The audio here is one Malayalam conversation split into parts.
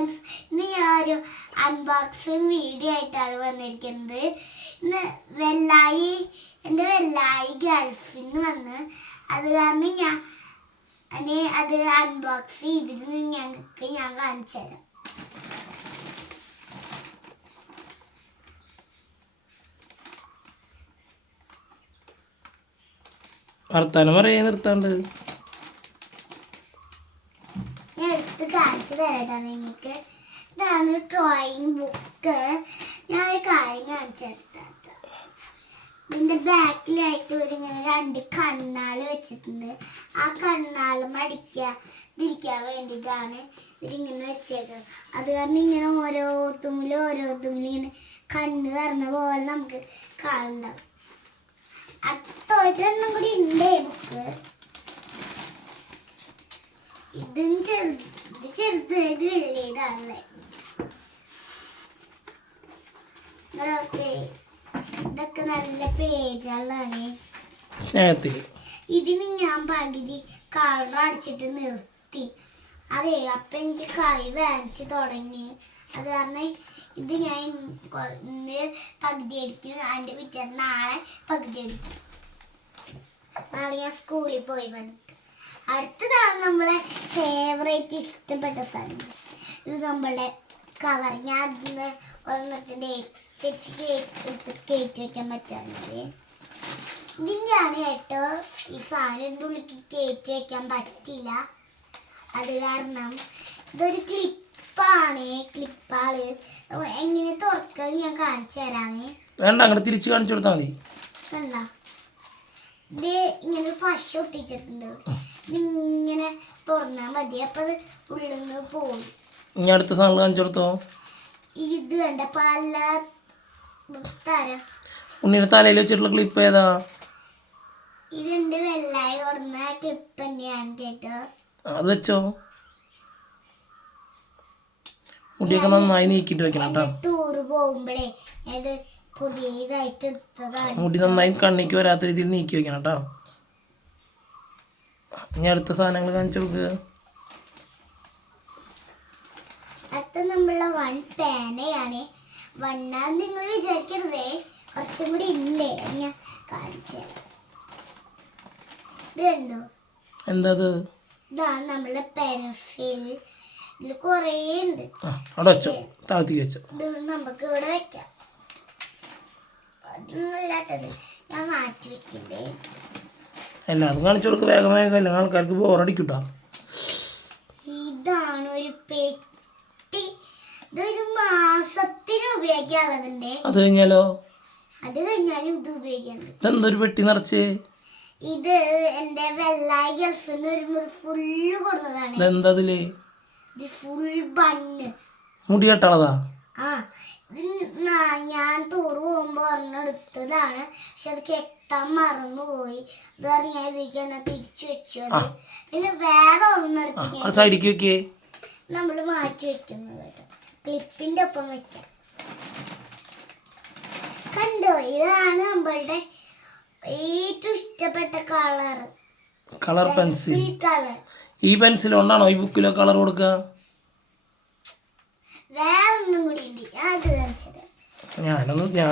ഫ്രണ്ട്സ്, ഇന്ന് ഞാനൊരു അൺബോക്സിങ് വീഡിയോ ആയിട്ടാണ് വന്നിരിക്കുന്നത്. ഇന്ന് എൻ്റെ വെള്ളായി ഗൾഫിൽ നിന്ന് വന്ന്, അത് കാരണം ഞാൻ അത് അൺബോക്സ് ചെയ്തിട്ട് ഞാൻ കാണിച്ചു തരാം. വർത്താനം പറയാൻ നിർത്താണ്ട് ഞാൻ എടുത്ത് കാണിച്ചു തരട്ടാ നിങ്ങൾക്ക്. ഇതാണ് ഡ്രോയിങ് ബുക്ക്. ഞാൻ ഒരു കാര്യം കാണിച്ചു തരട്ടാ. ഇതിന്റെ ബാക്കിലായിട്ട് ഇങ്ങനെ 2 കണ്ണാള് വെച്ചിട്ടുണ്ട്. ആ കണ്ണാള് മടിക്കാതിരിക്കാൻ വേണ്ടിയിട്ടാണ് ഇവരിങ്ങനെ വെച്ചേക്കുന്നത്. അത് കാരണം ഇങ്ങനെ ഓരോത്തുമ്മിലും ഇങ്ങനെ കണ്ണ് വരണ പോലെ നമുക്ക് കാണുന്നുണ്ടാവും. അടുത്ത ഒരെണ്ണം കൂടി ഉണ്ട് ബുക്ക്. ഇതും ചെറുത് ഇത് വലിയതാണല്ലേ. ഇതൊക്കെ നല്ല പേജുകളാണ്. സ്നേഹത്തില് ഇതിന് ഞാൻ പകുതി കളർ അടിച്ചിട്ട് നിർത്തി. അതെ, അപ്പൊ എനിക്ക് കൈ വേനിച്ച് തുടങ്ങി. അത് കാരണം ഇത് ഞാൻ പകുതി അടിക്കും. അതിന്റെ പിറ്റേന്ന് നാളെ പകുതി അടിക്കും. നാളെ ഞാൻ സ്കൂളിൽ പോയി വന്നിട്ട്. അടുത്തതാണ് നമ്മളെ ഫേവറേറ്റ് ഇഷ്ടപ്പെട്ട സാധനം. ഇത് നമ്മളുടെ കവർ. ഞാൻ അതിന് ഒരെണ്ണത്തിൻ്റെ കയറ്റി വയ്ക്കാൻ പറ്റുന്നത്. ഇതിൻ്റെയാണ് കേട്ടോ ഈ സാധനം. എൻ്റെ ഉള്ളിൽ കയറ്റി വയ്ക്കാൻ പറ്റില്ല. അത് കാരണം ഇതൊരു ക്ലിപ്പാള് എങ്ങനെ തുറക്കാൻ ഞാൻ കാണിച്ചു തരാമേ. വേണ്ട, അങ്ങോട്ട് തിരിച്ചു കാണിച്ചു കൊടുത്താൽ മതി. കണ്ട, ഇത് ഇങ്ങനെ പശ ഒട്ടിച്ചിട്ടുണ്ട്. ഇങ്ങനെ തുറന്നാൽ മതി. അപ്പൊ അത് ഉള്ളിൽ നിന്ന് പോകും. ഇനി അടുത്ത സാധനം കാണിച്ചു കൊടുത്തോ. ഇത് കണ്ട പല തരം. ഉണ്ണിയുടെ തലയിൽ വെച്ചിട്ടുള്ള ക്ലിപ്പ് ഏതാ? ഇതെന്റെ വെള്ളായി കൊടുന്ന ക്ലിപ്പ് തന്നെയാണ് കേട്ടോ. അത് വെച്ചോ. മുടിയൊക്കെ നന്നായി നീക്കിട്ട് വെക്കണം കേട്ടോ. ടൂറ് പോകുമ്പോഴേ ഇത് പുതിയതായിട്ട് എടുത്തതാണ്. മുടി നന്നായി കണ്ണിക്ക് വരാത്ത രീതിയിൽ നീക്കി വെക്കണം കേട്ടോ. ഇനി അടുത്ത സാധനങ്ങൾ കാണിച്ചു കൊടുക്കുക. അടുത്ത നമ്മളെ പേനയാണ്. വണ്ണാന്ന് നിങ്ങൾ വിചാരിക്കരുതേ, കുറച്ചും കൂടി ഉണ്ട്. ഞാൻ കാണിച്ചു തരാം. ഇത് കണ്ടോ? എന്താ? ഇതാണ് നമ്മളെ പെൻസിൽ. ഇതിൽ കുറേ ഉണ്ട്. അവിടെ വെച്ചോ, താഴത്തേക്ക് വെച്ചോ. ഇത് നമുക്ക് ഇവിടെ വെക്കാം. അതൊന്നുമില്ലാട്ടത് ഞാൻ മാറ്റി വെക്കണ്ടേ. എല്ലാതും കാണിച്ചു കൊടുക്കുക. വേഗം അല്ലെങ്കിൽ ആൾക്കാർക്ക് ബോറടിക്കൂട്ടോ. ഇതാണ് ഒരു പെട്ടി. ഇതൊരു മാസത്തിന് ഉപയോഗിക്കാനുള്ളതുണ്ട്. അത് കഴിഞ്ഞാലോ? അത് കഴിഞ്ഞാലും ഇത് ഉപയോഗിക്കാനുണ്ട്. ഇതെന്തൊരു പെട്ടി നിറച്ച്? ഇത് എന്റെ വെള്ളായി ഗൾഫിൽ നിന്ന് വരുമ്പോൾ ഫുള്ള് കൊടുത്തതാണ്. ഇതെന്താ ഇതില്? ഇത് ഫുൾ ബണ്ണ്. മുടി കെട്ടാളതാ? ആ, ഇത് ഞാൻ ടൂർ പോകുമ്പോ എടുത്തതാണ്. പക്ഷെ അത് കെട്ടാൻ മറന്നുപോയി. അത് പറഞ്ഞ് ഞാൻ ഇതിരിക്കാൻ തിരിച്ചു വെച്ചു. അത് പിന്നെ വേറെ ഒരെണ്ണം എടുത്ത് സൈഡിക്ക് വെക്കേ. നമ്മള് മാറ്റി വെക്കുന്നത് കേട്ടോ. ക്ലിപ്പിന്റെ ഒപ്പം വെക്കാം. കണ്ടോ? ഇതാണ് നമ്മളുടെ ഏറ്റവും ഇഷ്ടപ്പെട്ട കളർ പെൻസിൽ. കളർ. ഈ പെൻസിൽ കൊണ്ടാണോ ഈ ബുക്കിലോ കളർ കൊടുക്കുക? വേറെ ഒന്നും കൂടി ഉണ്ട്. ഞാൻ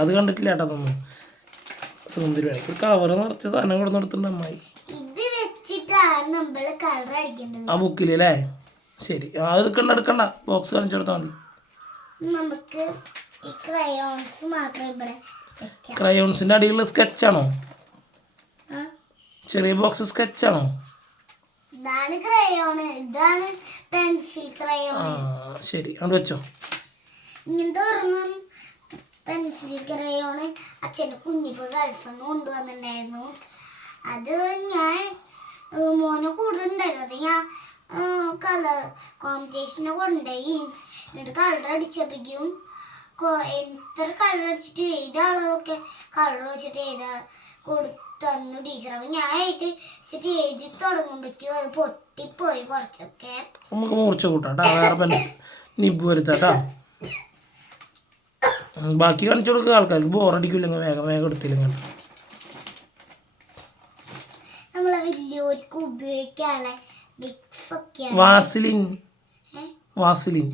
അത് കണ്ടിട്ടില്ല കേട്ടോ. അതൊന്നും സുന്ദരി ഒരു കവർ നിറച്ച സാധനം കൂടെ നിർത്തുന്നുണ്ട് അമ്മായി. ഇത് വെച്ചിട്ടാണ് നമ്മള് കളർ അടിക്കേണ്ടത്. ആ ബുക്കിൽ അല്ലേ? ശരി, അത് എടുക്കണ്ട. ബോക്സ് കാണിച്ചു കൊടുത്താൽ മതി. നമുക്ക് ഈ ക്രയോൺസ് മാത്രം ഇവിടെ വെക്കാം. ക്രയോൺസിന്റെ അടിയിലുള്ള സ്കെച്ചാണോ? ചെറിയ ബോക്സ് സ്കെച്ചാണോ? ഇതാണ് ക്രയോണ്. ഇതാണ് പെൻസിൽ ക്രയോണ്. ശരി, അവിടെ വെച്ചോ. ഇങ്ങനത്തെ ഒരെണ്ണം പെൻസിൽ ക്രയോണ് അച്ഛൻ്റെ കുഞ്ഞിപ്പോ ഗൾഫിൽ നിന്ന് കൊണ്ടുവന്നിട്ടുണ്ടായിരുന്നു. അത് ഞാൻ മോനെ കൂടുതലുണ്ടായിരുന്നു. അത് ഞാൻ കളർ കോമ്പറ്റീഷന് കൊണ്ടുപോയി. എന്നിട്ട് കളർ അടിച്ചപ്പിക്കും. എത്ര കളർ അടിച്ചിട്ട് ഏത് ആളൊക്കെ കളർ വെച്ചിട്ട് തന്നു ടീച്ചർ. അപ്പൊ ഞാൻ എഴുതി തുടങ്ങുമ്പോഴേക്കും അത് പൊട്ടിപ്പോയി കുറച്ചൊക്കെ. നമുക്ക് മൂർച്ച കൂട്ടാട്ടാ. വേറെ നിബ് വരുത്താട്ടാ. ബാക്കി കാണിച്ചു കൊടുക്കുക. ആൾക്കാർക്ക് ബോറടിക്കില്ലെങ്കിൽ വേഗം എടുത്തില്ലെങ്കിൽ. നമ്മളെ വലിയവർക്ക് ഉപയോഗിക്കാനുള്ള വിക്സ് ഒക്കെ. വാസലിൻ വാസലിൻ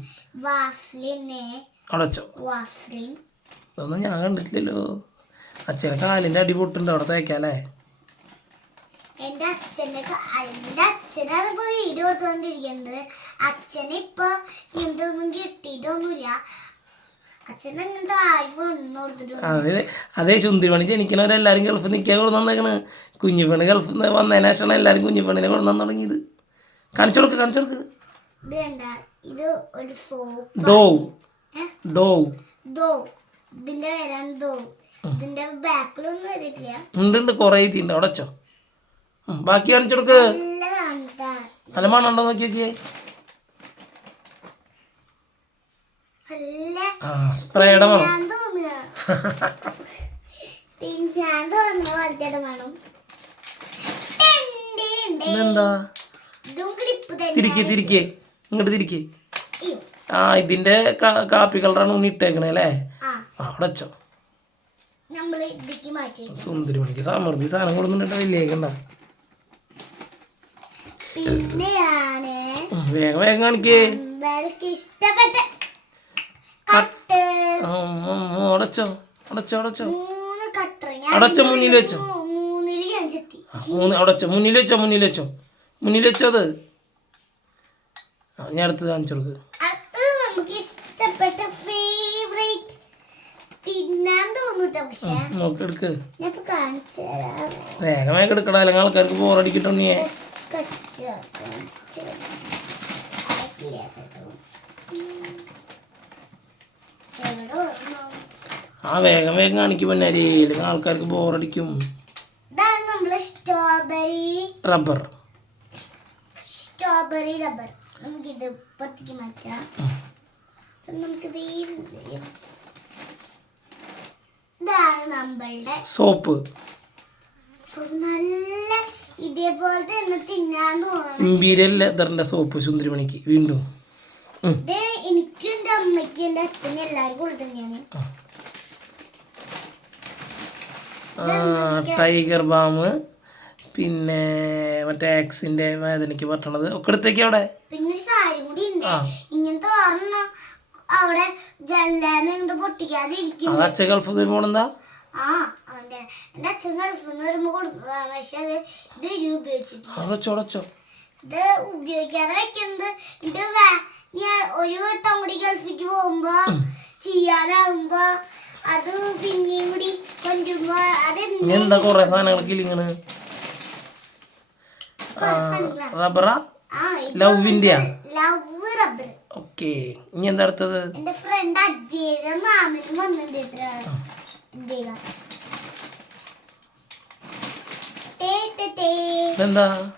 വാസ്ലിനെ അവിടെ വെച്ചോ. വാസ്ലിൻ. അതൊന്നും ഞാൻ കണ്ടിട്ടില്ലല്ലോ. അച്ഛനെ കാലിൻ്റെ അടി പൊട്ടുണ്ട്, അവിടെ തേക്കാല്ലേ. എന്റെ അച്ഛനാണ് ഇപ്പൊ വീഡിയോ എടുത്തുകൊണ്ടിരിക്കുന്നത്. അച്ഛന് ഇപ്പൊ എന്തൊന്നും കിട്ടിയിട്ടൊന്നുമില്ല. അച്ഛൻ അങ്ങനത്തെ ആരും ഒന്നും കൊടുത്തിട്ടൊന്നും. അതെ അതേ, ചുന്തിമണി ജനിക്കണവരെല്ലാവരും ഗൾഫിൽ നിൽക്കാൻ കൊടുന്നു തന്നേക്കണ്. കുഞ്ഞിപ്പണി ഗൾഫിൽ നിന്ന് വന്നതിന് ശേഷമാണ് എല്ലാവരും കുഞ്ഞിപ്പണിനെ കൊടുന്നു തുടങ്ങിയത്. കാണിച്ചു കൊടുക്ക്. ഇത് വേണ്ട, ഇത് ഒരു സോപ്പ്. ഡോവ്. ഇതിന്റെ വരാൻ ഡോവ്. ഇതിന്റെ ബാക്കിലൊന്നും വരില്ല. ഉണ്ട് കൊറേ ഇതിണ്ട്. അവിടെ വെച്ചോ. ബാക്കി കാണിച്ചു കൊടുക്ക്. നല്ല കാണുക. നല്ല മണ്ണുണ്ടോ നോക്കി നോക്കിയേ. നല്ല സ്പ്രേയുടെ മണം. ഞാൻ തോന്നുന്ന പോലത്തെ വേണം. ഇതെന്താ? ഇതും ക്ലിപ്പ് തിരിക്കേ ഇങ്ങോട്ട് തിരിക്കേ. ഇതിന്റെ കാപ്പി കളറാണ് ഉണ്ണി ഇട്ടേക്കണേ അല്ലേ. അവിടെ വെച്ചോ. നമ്മള് ഇതിക്ക് മാറ്റി. സുന്ദരി മണിക്ക് സമൃദ്ധി സാധനം കൊടുക്കുന്നുണ്ട്. വലിയേക്കണ്ട. പിന്നെയാണ് വേഗം കാണിക്കേ. ഇഷ്ടപ്പെട്ട കട്ട്. അടച്ചോ. 3 കട്ടർ. അടച്ചോ. മുന്നിൽ വെച്ചോ. 3 ഞാൻ ചെത്തി. അടച്ചോ. മുന്നിൽ വെച്ചോ. അത് ഞാൻ അടുത്ത് കാണിച്ചു കൊടുക്ക്. അത് നമുക്ക് ഇഷ്ടപ്പെട്ട ഫേവറേറ്റ് തിന്നാൻ തോന്നൂട്ടോ. പക്ഷെ നോക്കെടുക്ക്. ഞാൻ ഇപ്പൊ കാണിച്ചു തരാം. വേഗം എടുക്കടാ, അല്ലെങ്കിൽ ആൾക്കാർക്ക് ബോറടിക്കട്ടോണിയേ. വേഗം കാണിക്കും പിന്നെ, അല്ലെങ്കിൽ ആൾക്കാർക്ക് ബോറടിക്കും. ഇതാണ് നമ്മള് റബ്ബർ. നമുക്കിത് പൊത്തിക്ക് മാറ്റാം. നമുക്കിത് ഇതാണ് നമ്മളുടെ സോപ്പ്. നല്ല ഇതേപോലത്തെ തന്നെ തിന്നാൻ തോന്നണം. ഇമ്പീരിയൽ ലെതറിന്റെ സോപ്പ് സുന്ദരിമണിക്ക് വീണ്ടും. ഇത് എനിക്ക് എന്റെ അമ്മയ്ക്ക് എന്റെ അച്ഛനും എല്ലാവർക്കും കൂടെ തന്നെയാണ്. ടൈഗർ ബാം, പിന്നെ മറ്റേ ആക്സിന്റെ വേദനയ്ക്ക് പറ്റണത് ഒക്കെ എടുത്തേക്ക് അവിടെ. പിന്നെ ഒരു കാര്യം കൂടി ഉണ്ട്. ഇങ്ങനത്തെ ഒരെണ്ണം അവിടെ ജനലേമ എന്ത് പൊട്ടിക്കാതെ ഇരിക്കും. അച്ഛൻ ഗൾഫിൽ പോണെന്താ? എന്റെ അച്ഛൻ ഗൾഫിൽ നിന്ന് വരുമ്പോ കൊടുക്കുന്നതാണ്. പക്ഷെ അത് ഇത് ഉപയോഗിച്ചിട്ട് ഇത് ഉപയോഗിക്കാതെ വെക്കുന്നത്. ഞാൻ ഒരു വട്ടം കൂടി ഗൾഫിക്ക് പോകുമ്പോ ചെയ്യാനാകുമ്പോ അത് പിന്നെയും കൂടി കൊണ്ടുമ്പോ എന്താ കൊറേ സാധനങ്ങൾക്ക് ഇങ്ങനെ റബ്ബറാ. ലവിന്റെ റബ്ബർ. ഓക്കെ, ഇനി എന്താ അടുത്തത്? എന്റെ ഫ്രണ്ട് അജയുടെ മാമനും വന്നിട്ടുണ്ട്.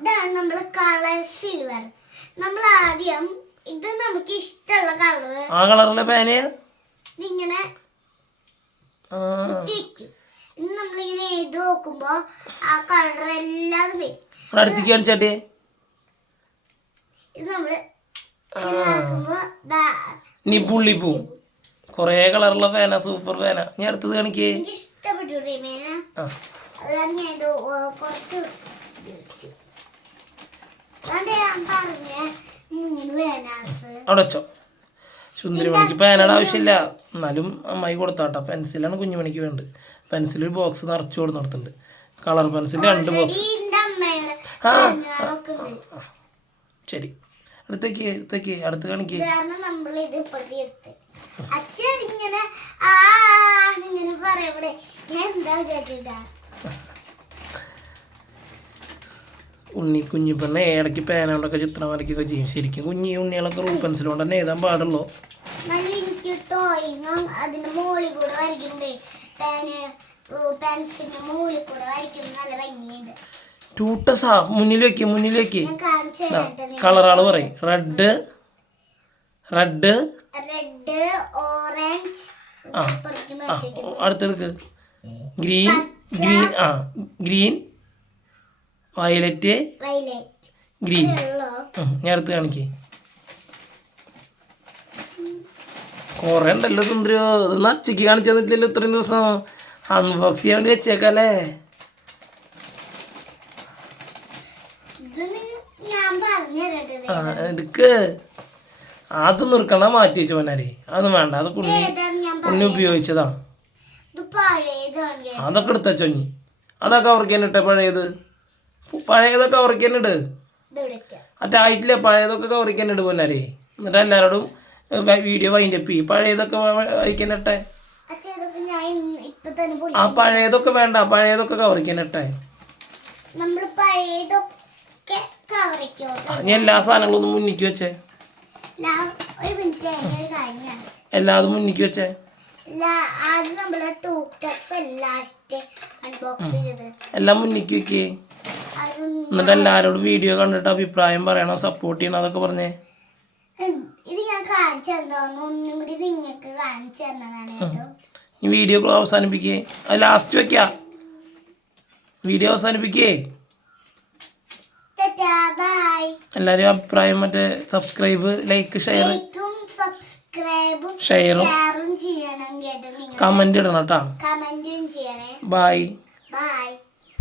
ഇതാണ് നമ്മള് കളർ സിൽവർ. നമ്മൾ ആദ്യം ഇത് നമുക്ക് ഇഷ്ടമുള്ള കളറ്. ആ കളറിലെ പേനയാ ഇങ്ങനെ ഇനി നമ്മളിങ്ങനെ എഴുതി നോക്കുമ്പോ ആ കളർ എല്ലാം വരും. അടുത്തേക്ക് കാണിച്ചാട്ടേ. ഇത് നമ്മള് നീ പുള്ളിപ്പൂ. കൊറേ കളറുള്ള പേന, സൂപ്പർ പേന. ഞാൻ അടുത്തത് കാണിക്കേ. എനിക്ക് ഇഷ്ടപ്പെട്ടു പേന. അത് തന്നെ ഇത് കുറച്ച് ഞാൻ പറഞ്ഞ 3 പേനാസ് അവിടെ വെച്ചോ. സുന്ദരിമണിക്ക് പേനയുടെ ആവശ്യമില്ല, എന്നാലും അമ്മായി കൊടുത്താട്ടോ. പെൻസിലാണ് കുഞ്ഞുമണിക്ക് വേണ്ടത്. പെൻസിൽ ഒരു ബോക്സ് നിറച്ചു കൊടുത്തിട്ടുണ്ട്. Colour pencil 2 box. ശരി, എടുത്തേക്ക് അടുത്ത് കാണിക്കേ. അച്ഛൻ ഇങ്ങനെ ഇങ്ങനെ പറയവിടെ ഞാൻ എന്താ വിചാരിച്ചിട്ടാ. കുഞ്ഞിപ്പെണ്ണ ഇടയ്ക്ക് പേന കൊണ്ടൊക്കെ ചിത്രം വരയ്ക്കുകയൊക്കെ ചെയ്യും. ശരിക്കും ഉണ്ണികളൊക്കെ റൂൾ പെൻസിൽ കൊണ്ട് തന്നെ എഴുതാൻ പാടുള്ളൂ. എനിക്ക് ടോയിങ് അതിന്റെ മുകളിൽ കൂടെ വരയ്ക്കുന്നുണ്ട്. പെൻസിലിന്റെ മുകളിൽ കൂടെ വരയ്ക്കുന്നത് നല്ല ഭംഗിയുണ്ട്. ടൂട്ടസാ മുന്നിൽ വെക്ക്. കളറാള് പറയും. Red orange. അടുത്തെടുക്ക്. Green violet green. ഞാൻ അടുത്ത് കാണിക്കേ. കൊറേ ഉണ്ടല്ലോ സുന്ദരോ. ഇതൊന്നും അച്ചയ്ക്ക് കാണിച്ചു തന്നിട്ടില്ലല്ലോ ഇത്രയും ദിവസം. അൺബോക്സ് ചെയ്യാൻ വേണ്ടി വെച്ചേക്കല്ലേ. ഞാൻ പറഞ്ഞു എടുക്ക്. അത് നിർക്കണ മാറ്റി വെച്ചു പൊന്നാരെ. അത് വേണ്ട, അത് കുണ്ണി ഏതാണ് ഞാൻ ഉണ്ണി ഉപയോഗിച്ചതാ. ഇത് പഴയതാണ് കേട്ടോ. അതൊക്കെ എടുത്തോ നീ. അതൊക്കെ അവർക്ക് തന്നെ ഇട്ടെ. പഴയതൊക്കെ അവർക്ക് തന്നെ ഇട്. ഇത് വിളിക്കാം. അറ്റായിട്ടില്ല, പഴയതൊക്കെ കവറിക്ക് തന്നെ ഇട് പൊന്നാരെ. എന്നിട്ട് എല്ലാവരോടും വീഡിയോ വൈൻഡപ്പ് ചെയ്യും. പഴയതൊക്കെ വഹിക്കാൻ ഇട്ടെ. അച്ഛാ ഇതൊക്കെ ഞാൻ ഇപ്പൊ തന്നെ ആ പഴയതൊക്കെ വേണ്ട, പഴയതൊക്കെ കവറിക്ക് തന്നെ ഇട്ടെ. നമ്മള് പഴയതൊക്കെ കവറിക്കോട്ടെ. നീ എല്ലാ സാധനങ്ങളും ഒന്ന് മുന്നിക്ക് വെച്ചേ. ഒരു മിനിറ്റ് അതിന്റെ ഒരു കാര്യം ഞാൻ എല്ലാതും മുന്നിക്ക് വെച്ചേ. ആദ്യം നമ്മള് ടൂക്ടക്സ് ലാസ്റ്റ് അൺബോക്സ് ചെയ്തത് എല്ലാം മുന്നിക്ക് വെക്കേ. എന്നിട്ട് എല്ലാവരോടും വീഡിയോ കണ്ടിട്ട് അഭിപ്രായം പറയണം, സപ്പോർട്ട് ചെയ്യണം, അതൊക്കെ പറഞ്ഞേ. ഇത് ഞാൻ കാണിച്ചു തന്നോന്നു. ഒന്നും കൂടി നിങ്ങൾക്ക് കാണിച്ചു തന്നതാണ് കേട്ടോ. ഈ വീഡിയോ അവസാനിപ്പിക്കേ. അത് ലാസ്റ്റ് വെക്കാ. വീഡിയോ അവസാനിപ്പിക്കേ. ബൈ. എല്ലാവരും അഭിപ്രായം മറ്റേ സബ്സ്ക്രൈബ്, ലൈക്ക്, ഷെയർ, സബ്സ്ക്രൈബും ഷെയറും ചെയ്യണം കേട്ടോ. നിങ്ങൾ കമന്റ് ഇടണം കേട്ടോ. കമന്റും ചെയ്യണേ. ബൈ. ബൈ.